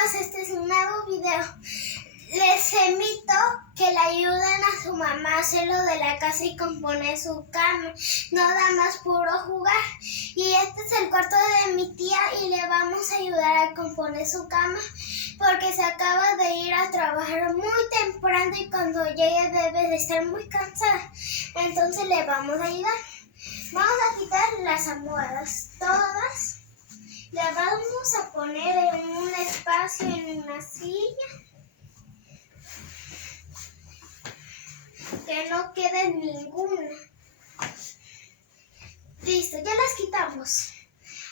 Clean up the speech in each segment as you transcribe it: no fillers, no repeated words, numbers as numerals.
bienvenidos, este es un nuevo video. Les invito que le ayuden a su mamá a hacer lo de la casa y componer su cama, no da más puro jugar. Y este es el cuarto de mi tía y le vamos a ayudar a componer su cama porque se acaba de ir a trabajar muy temprano y cuando llegue debe de estar muy cansada. Entonces le vamos a ayudar. Vamos a quitar las almohadas todas. La vamos a poner en un espacio, en una silla. Que no quede ninguna. Listo, ya las quitamos.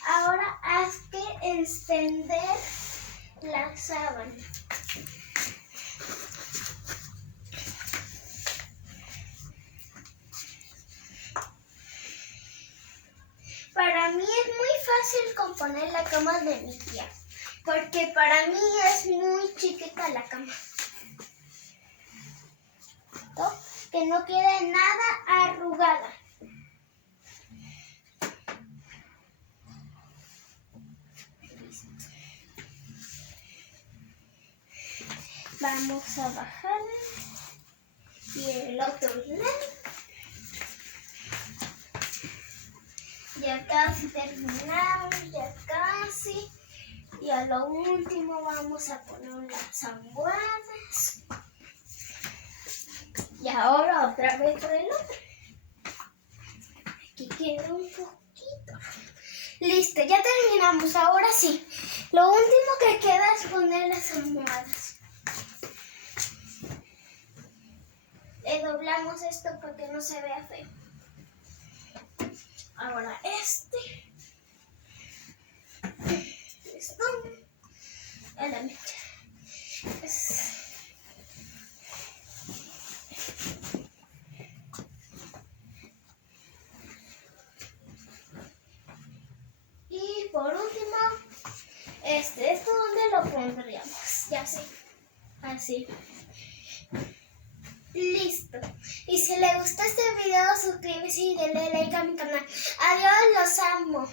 Ahora hay que extender la sábana. Para mí es muy fácil componer la cama de mi tía, porque para mí es muy chiquita la cama. Que no quede nada arrugada. Listo. Vamos a bajar y el otro lado. Ya casi terminamos, ya casi. Y a lo último vamos a poner las almohadas. Y ahora otra vez por el otro. Aquí queda un poquito. Listo, ya terminamos. Ahora sí. Lo último que queda es poner las almohadas. Le doblamos esto para que no se vea feo. Ahora este. Esto. A la mitad. Y por último, esto donde lo pondríamos. Ya sé. Así. Listo. Y si les gustó este video, suscríbete y denle like a mi canal. Adiós, los amo.